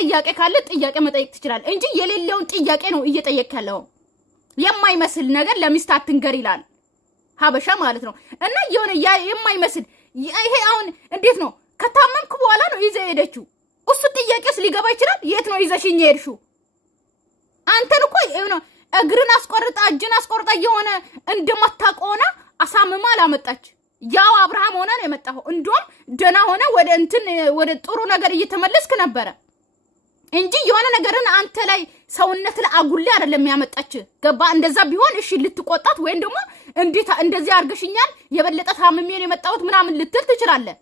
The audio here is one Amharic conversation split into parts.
ጥያቄ ካለ ጥያቄ መጠየቅ ትችላለህ እንጂ የሌለውን ጥያቄ ነው እየጠየቅ ያለው። የማይመስል ነገር ለሚስት አትንገር ይላል ሀበሻ ማለት ነው። እና የሆነ የማይመስል ይሄ አሁን እንዴት ነው ከታመምክ በኋላ ነው ይዘህ ሄደችው። እሱ ጥያቄስ ሊገባ ይችላል። የት ነው ይዘሽኝ ሄድሽው? አንተን እኮ እግርን አስቆርጣ እጅን አስቆርጣ የሆነ እንደማታቆና አሳምማ አላመጣች። ያው አብርሃም ሆነ ነው የመጣው። እንደውም ደና ሆነ ወደ ጥሩ ነገር እየተመለስክ ነበረ እንጂ የሆነ ነገርን አንተ ላይ ሰውነት ላይ አጉል አይደለም ያመጣች። ገባ? እንደዛ ቢሆን እሺ ልትቆጣት ወይም ደግሞ እንዴት እንደዚህ አርገሽኛል የበለጠ ታምሜ ነው የመጣሁት ምናምን ልትል ትችላለህ።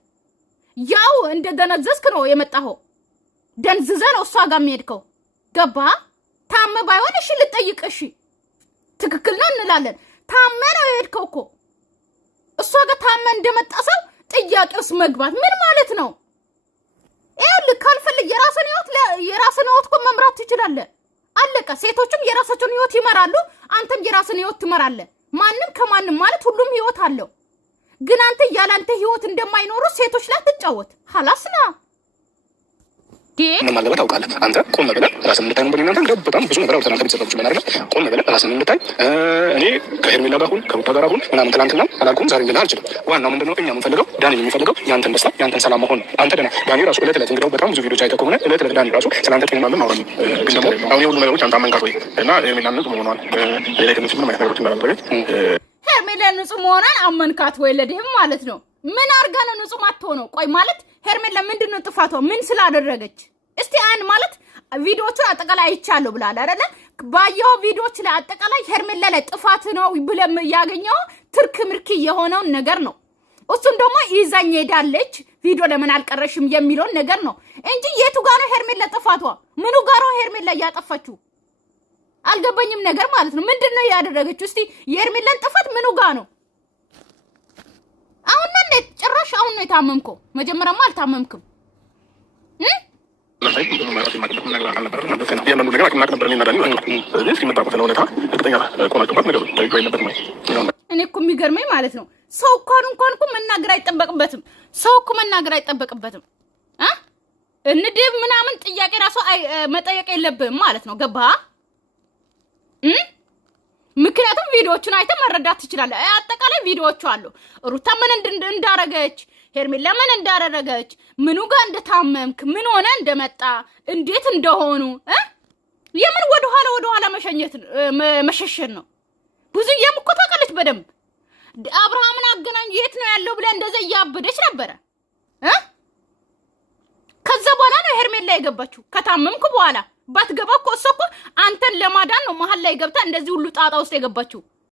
ያው እንደደነዘዝክ ነው የመጣው። ደንዝዘ ነው እሷ ጋር የሚሄድከው። ገባ? ታመ ባይሆን እሺ ልጠይቅ፣ እሺ ትክክል ነው እንላለን። ታመ ነው የሄድከው እኮ እሷ ጋር ታመ እንደመጣ ሰው ጥያቄውስ መግባት ምን ማለት ነው? ይኸውልህ ካልፈልግ የራስን ህይወት እኮ መምራት ትችላለህ። አለቀ። ሴቶችም የራሳቸውን ህይወት ይመራሉ፣ አንተም የራስን ህይወት ትመራለህ። ማንም ከማንም ማለት ሁሉም ህይወት አለው። ግን አንተ ያላንተ ህይወት እንደማይኖሩ ሴቶች ላይ ትጫወት ሐላስና ምን ማለት ታውቃለህ? አንተ ቆም ብለህ ራስን እንድታይ ነው። በእናንተ እንግዲህ በጣም ብዙ ነገር አውጥተናል። ከቤተሰቦች ምን አይደል? ቆም ብለህ ራስን እንድታይ። እኔ ከሄርሜላ ጋር አሁን ከሩታ ጋር አሁን ምናምን ትናንትና አላልኩም፣ ዛሬ ልልህ አልችልም። ዋናው ምንድነው እኛ የምንፈልገው ዳኒ የሚፈልገው ያንተን ደስታ ያንተን ሰላም መሆን ነው። አንተ ደህና ዳኒ ራሱ እለት እለት እንግዲህ በጣም ብዙ ቪዲዮች አይተህ ከሆነ እለት እለት ዳኒ ራሱ ስለአንተ ጤናማ ማውራት ነው። ግን ደግሞ አሁን የሁሉ ነገሮች አንተ አመንካት ወይ እና ሄርሜላ ንጹህ መሆኗን ሌላ ከነሱ ምንም አይነት ነገሮች እንዳላደረገች ሄርሜላ ንጹህ መሆኗን አመንካት ወይ ለደህም ማለት ነው። ምን አርጋ ነው ንጹህ ማትሆነው? ቆይ ማለት ሄርሜላ ምንድነው ጥፋቷ? ምን ስላደረገች? እስቲ አንድ ማለት ቪዲዮቹን አጠቃላይ አይቻለሁ ብላል አይደለ? ባየው ቪዲዮች ላይ አጠቃላይ ሄርሜላ ላይ ጥፋት ነው ብለም ያገኘው ትርክ ምርክ የሆነውን ነገር ነው። እሱም ደግሞ ይዛኝ ሄዳለች ቪዲዮ ለምን አልቀረሽም የሚለውን ነገር ነው እንጂ የቱ ጋር ነው ሄርሜላ ጥፋቷ? ምኑ ጋር ነው ሄርሜላ ያጠፋችው? አልገባኝም ነገር ማለት ነው። ምንድነው ያደረገችው? እስቲ የሄርሜላን ጥፋት ምኑ ጋር ነው? አሁን ነው ጭራሽ አሁን ነው የታመምከው። መጀመሪያማ አልታመምክም። እኔ እኮ የሚገርመኝ ማለት ነው ሰው እንኳን እኮ መናገር አይጠበቅበትም። ሰው እኮ መናገር አይጠበቅበትም። እንዴብ ምናምን ጥያቄ ራሱ መጠየቅ የለብህም ማለት ነው። ገባህ? ምክንያቱም ቪዲዮዎቹን አይተህ መረዳት ትችላለህ። አጠቃላይ ቪዲዮዎቹ አሉ። ሩታ ምን እንዳረገች፣ ሄርሜላ ምን እንዳደረገች፣ ምኑ ጋር እንደታመምክ፣ ምን ሆነ እንደመጣ፣ እንዴት እንደሆኑ የምን ወደ ኋላ መሸሸን ነው። ብዙ የምኮ ታውቃለች በደንብ። አብርሃምን አገናኝ የት ነው ያለው ብለ እንደዛ እያበደች ነበረ። ከዛ በኋላ ነው ሄርሜላ የገባችው። ከታመምኩ በኋላ ባትገባ እኮ እሷ እኮ አንተን ለማዳን ነው መሀል ላይ ገብታ እንደዚህ ሁሉ ጣጣ ውስጥ የገባችው።